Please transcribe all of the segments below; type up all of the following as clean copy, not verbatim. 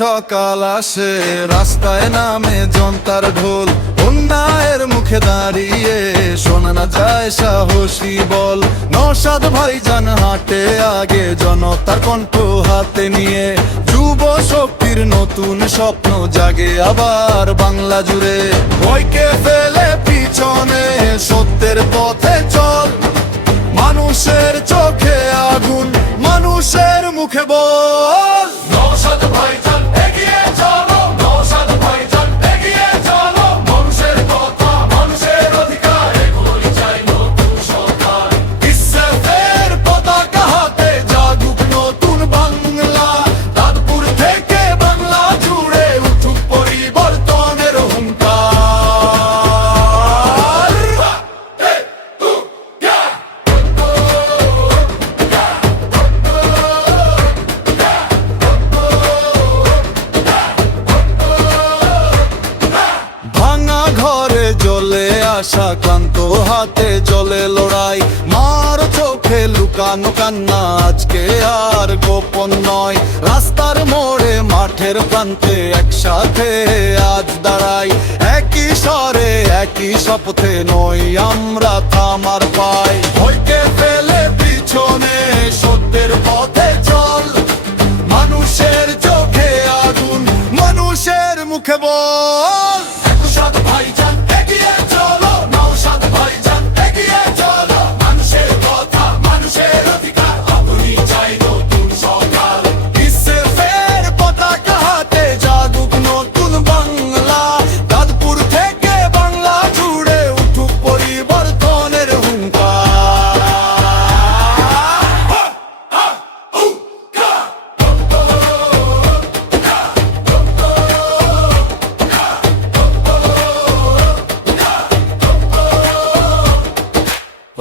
সকাল আসে, রাস্তায় নামে জনতার ঢোল, অন্যায়ের মুখে দাঁড়িয়ে শোনা না যায় সাহসী বল। নওশাদ ভাইজান হাঁটে আগে, জনতার কণ্ঠ হাতে নিয়ে, যুব শক্তির নতুন স্বপ্ন জাগে আবার বাংলা জুড়ে। ভয়কে ফেলে পিছনে, সত্যের পথে চল, মানুষের চোখে আগুন, মানুষের মুখে বল। নওশাদ ভাইজান এগিয়ে চলো, নওশাদ ভাইজান এগিয়ে চলো, মানুষের কথা মানুষের অধিকার, এগুলোই চাই নতুন সরকার। ইসরাফের পতাকা হাতে জাগুক নতুন বাংলা, দাঁতপুর থেকে বাংলা জুড়ে উঠুক পরিবর্তনের হুঙ্কার। ভাঙা ঘরে জ্বলে আসা, ক্লান্ত হাতে জ্বলে লড়াই, মার চোখে লুকানো কান্না আজকে আর গোপন নয়। রাস্তার মোড়ে মাঠের প্রান্তে একসাথে আজ দাঁড়াই, একই স্বরে একই শপথে নই আমরা থামার পাই। ভয়কে ফেলে পিছনে, সত্যের পথে চল, মানুষের চোখে আগুন, মানুষের মুখে বল। নওশাদ ভাইজান এগিয়ে চলো, নওশাদ ভাইজান এগিয়ে চলো, মানুষের কথা মানুষের অধিকার, আপনি চাই নতুন সরকার। ইসরাফের পতাকা হাতে জাগুক নতুন বাংলা, দাঁতপুর থেকে বাংলা জুড়ে উঠুক পরিবর্তনের হুঙ্কার।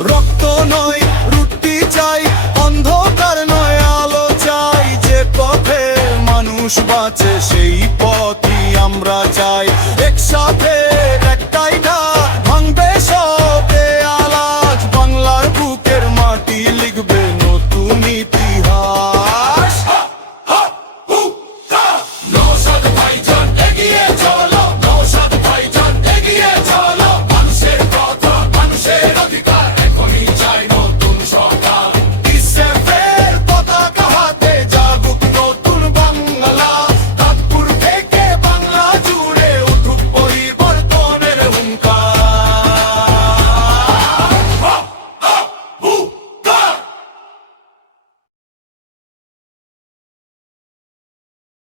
রক্ত নয় রুটি চাই, অন্ধকার নয় আলো চাই, যে পথে মানুষ বাঁচে সেই পথই আমরা চাই। একসাথে